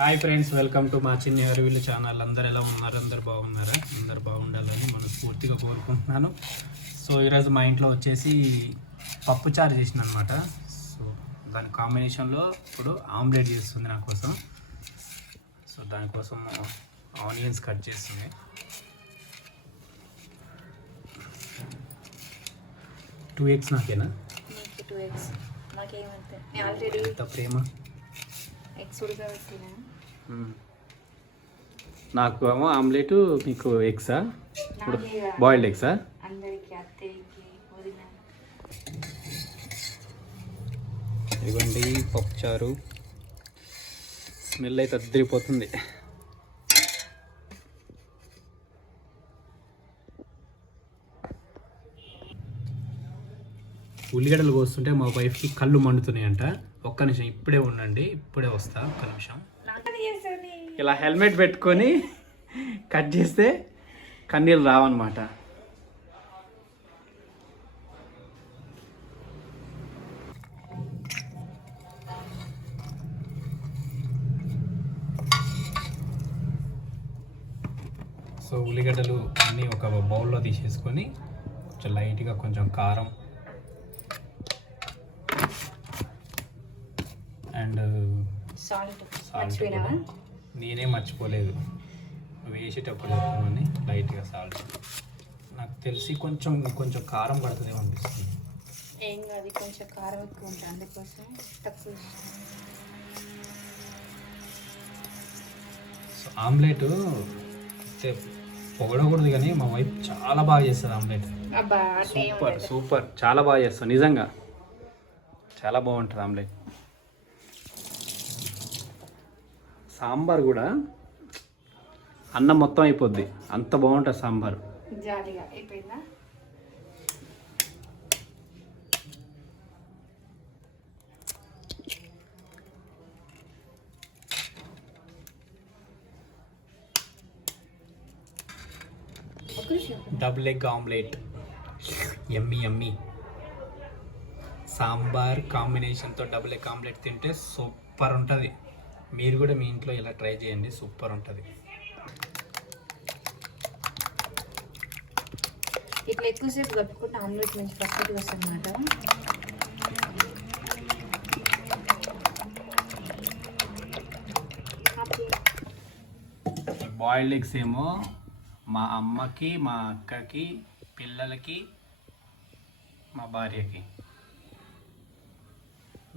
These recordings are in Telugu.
హాయ్ ఫ్రెండ్స్ వెల్కమ్ టు మా చిన్న అరవిల్లు ఛానల్ అందరు ఎలా ఉన్నారు? అందరు బాగున్నారా? అందరు బాగుండాలని మనస్ఫూర్తిగా కోరుకుంటున్నాను. సో ఈరోజు మా ఇంట్లో వచ్చేసి పప్పుచారు చేసిన అనమాట సో దాని కాంబినేషన్లో ఇప్పుడు ఆమ్లెట్ చేస్తుంది నా కోసం. సో దానికోసం ఆనియన్స్ కట్ చేస్తుంది. టూ ఎగ్స్ నాకేనా? ఎంత ప్రేమ. నాకు ఏమో ఆమ్లెట్ మీకు ఎగ్సా? ఇప్పుడు బాయిల్డ్ ఎగ్సా? ఇదిగోండి పప్పుచారు. స్మెల్ అయితే అద్దరిపోతుంది ఉల్లిగడ్డలు కోస్తుంటే మా వైఫ్కి కళ్ళు మండుతున్నాయంట. ఒక్క నిమిషం ఇప్పుడే ఉండండి ఇప్పుడే వస్తా ఒక్క నిమిషం. ఇలా హెల్మెట్ పెట్టుకొని కట్ చేస్తే కన్నీళ్ళు రావన్నమాట. సో ఉల్లిగడ్డలు అన్నీ ఒక బౌల్లో తీసేసుకొని కొంచెం లైట్గా కొంచెం కారం అండ్ సాల్ట్ మర్చిపోయినావా. నేనే మర్చిపోలేదు. వేసేటప్పుడు చెప్తామని లైట్గా సాల్ట్ నాకు తెలిసి కొంచెం కొంచెం కారం పడుతుందేమో అనిపిస్తుంది. ఏం కాదు కొంచెం కారం ఎక్కువ ఉంటుంది అందుకోసం తక్కువ సో ఆమ్లెట్ పొగడకూడదు కానీ మా వైఫ్ చాలా బాగా చేస్తుంది ఆమ్లెట్. సూపర్. సూపర్. చాలా బాగా చేస్తాం నిజంగా. చాలా బాగుంటుంది ఆమ్లెట్. సాంబార్ కూడా అన్నం మొత్తం అయిపోద్ది. అంత బాగుంటుంది సాంబార్. జాలీగా అయిపోయిందా. డబుల్ ఎగ్ ఆమ్లెట్ ఎమ్మి ఎమ్మి సాంబార్ కాంబినేషన్తో డబుల్ ఎగ్ ఆమ్లెట్ తింటే సూపర్ ఉంటుంది. మీరు కూడా మీ ఇంట్లో ఇలా ట్రై చేయండి సూపర్ ఉంటుంది. ఇట్లా ఎక్కువసేపు కలుపుకుంటే ఆమ్లెట్ మంచి పర్ఫెక్ట్గా వస్తుంది అనమాట బాయిల్డ్ ఎగ్స్ ఏమో మా అమ్మకి మా అక్కకి పిల్లలకి మా భార్యకి.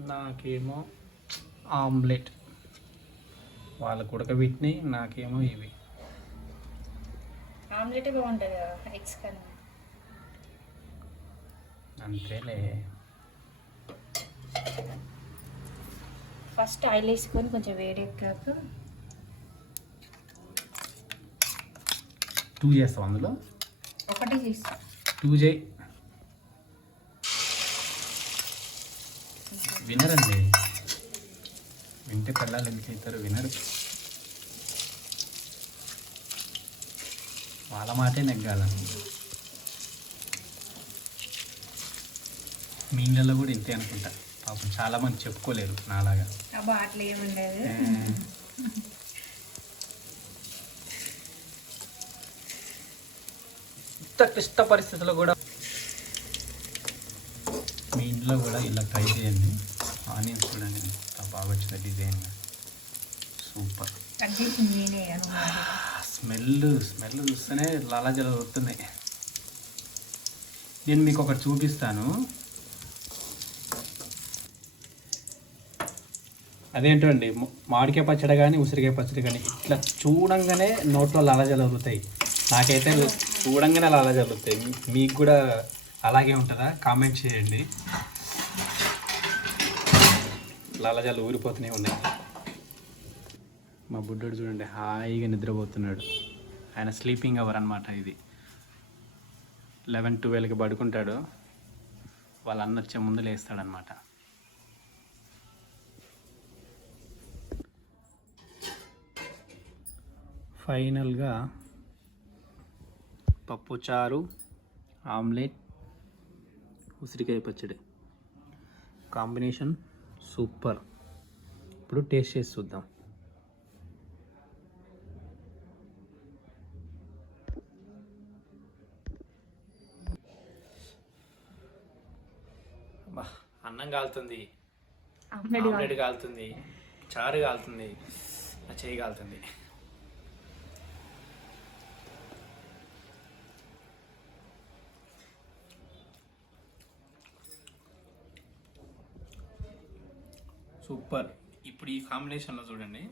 నాకేమో ఆమ్లెట్. వాళ్ళకు ఉడకబెట్టినాయి నాకేమో ఇవి. ఆమ్లెట్ బాగుంటుంది ఎగ్స్ కన్నా. అంతేలే. ఫస్ట్ ఆయిల్ వేసుకొని కొంచెం వేడి ఎక్కాక టూ చేస్తాం అందులో? ఒకటే చేస్తా. టూ చేయి. వినరండి. వింటే పిల్లలు ఎందుకు అవుతారు వినరు. వాళ్ళ మాటే నెగ్గాల మీ ఇళ్ళలో కూడా ఇంతే అనుకుంటా. పాపం చాలా మంది చెప్పుకోలేరు నాలాగా. ఇంత క్లిష్ట పరిస్థితుల్లో కూడా మీ ఇంట్లో కూడా ఇలా ట్రై చేయండి. ఆనియన్స్ చూడండి ఎంత బాగా వచ్చింది డిజైన్ సూపర్ స్మెల్ స్మెల్ చూస్తేనే లాలాజల వస్తున్నాయి. నేను మీకు ఒకటి చూపిస్తాను. అదేంటండి మ- మామిడికాయ పచ్చడి కానీ ఉసిరికాయ పచ్చడి కానీ ఇట్లా చూడంగానే నోట్లో లాలాజలు వదులుతాయి నాకైతే చూడంగానే లాలాజలు వదులుతాయి మీ- మీకు కూడా అలాగే ఉంటుందా? కామెంట్ చేయండి. లాలజాలు ఊరిపోతూనే ఉన్నాయి. మా బుడ్డోడు చూడండి హాయిగా నిద్రపోతున్నాడు. ఆయన స్లీపింగ్ అవర్ అనమాట ఇది. లెవెన్ ట్వెల్వ్కి పడుకుంటాడు. వాళ్ళ అన్న వచ్చే ముందు లేస్తాడనమాట ఫైనల్గా పప్పుచారు ఆమ్లెట్ ఉసిరికాయ పచ్చడి. Combination super. ఇప్పుడు టేస్ట్ చేసి చూద్దాం. అన్నం కాలుతుంది. ఆమ్లెట్ కాలుతుంది. చారు కాలుతుంది. చేయి కాలుతుంది. సూపర్. ఇప్పుడు ఈ కాంబినేషన్లో చూడండి.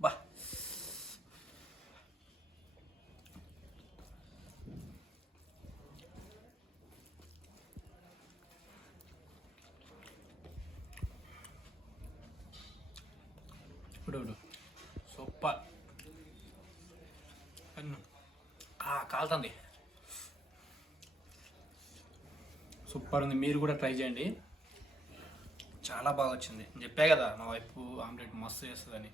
బా. ఇప్పుడు సూపర్. అన్ను. కాలుతుంది. సూపర్ ఉంది. మీరు కూడా ట్రై చేయండి. చాలా బాగా వచ్చింది నేను చెప్పా కదా మా వైపు ఆమ్లెట్ మస్తు చేస్తుందని.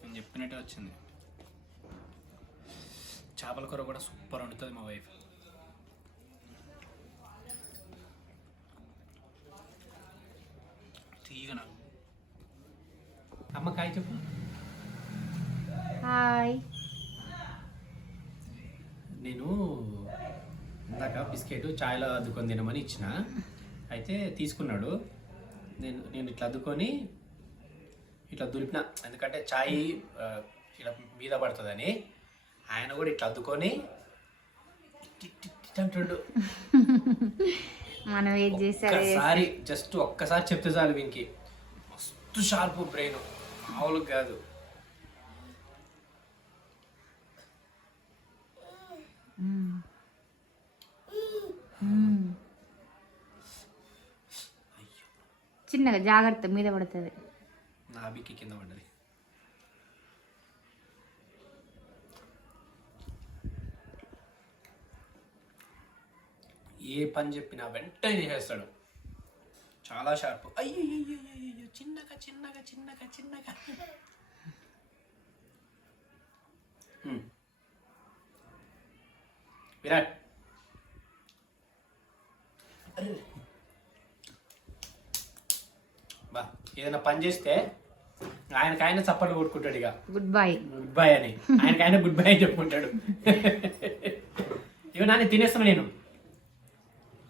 నేను చెప్పినట్టే వచ్చింది. చేపల కూర కూడా సూపర్ వండుతుంది మా వైఫ్. తీగన అమ్మ కాయ చెప్పు. హాయ్. నేను ఇందాక బిస్కెట్ చాయ్లో అద్దుకొని తినమని ఇచ్చిన. అయితే తీసుకున్నాడు. నేను నేను ఇట్లా అద్దుకొని ఇట్లా దులిపిన. ఎందుకంటే చాయ్ ఆ, ఇట్లా మీద పడుతుందని ఆయన కూడా ఇట్లా అద్దుకొని అంటుండు. మనం ఏం ఒక్కసారి జస్ట్ ఒక్కసారి చెప్తే చాలు వీనికి మస్తు షార్ప్ బ్రెయిన్. మామూలుగా కాదు. చిన్నగా జాగ్రత్త మీద పడుతుంది. నా కింద పడ్డది. ఏ పని చెప్పినా వెంటనే చేస్తాడు. చాలా షార్ప్ అయ్యో అయ్యో, చిన్నగా చిన్నగా చిన్నగా. చిన్నగా విరాట్. అరే. బా ఏదైనా పని చేస్తే ఆయనకి ఆయన చప్పట్లు కొట్టుకుంటాడు ఇక. గుడ్ బాయ్ గుడ్ బై అని. ఆయనకి ఆయన గుడ్ బై అని చెప్పుకుంటాడు. ఇవి నాన్న తినేస్తాను నేను.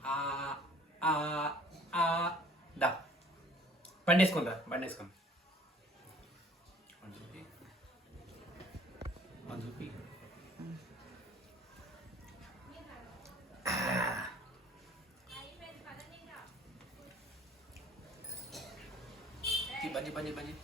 ఆ, ఆ, ఆ, దా. బండి వేసుకుందా banji banji banji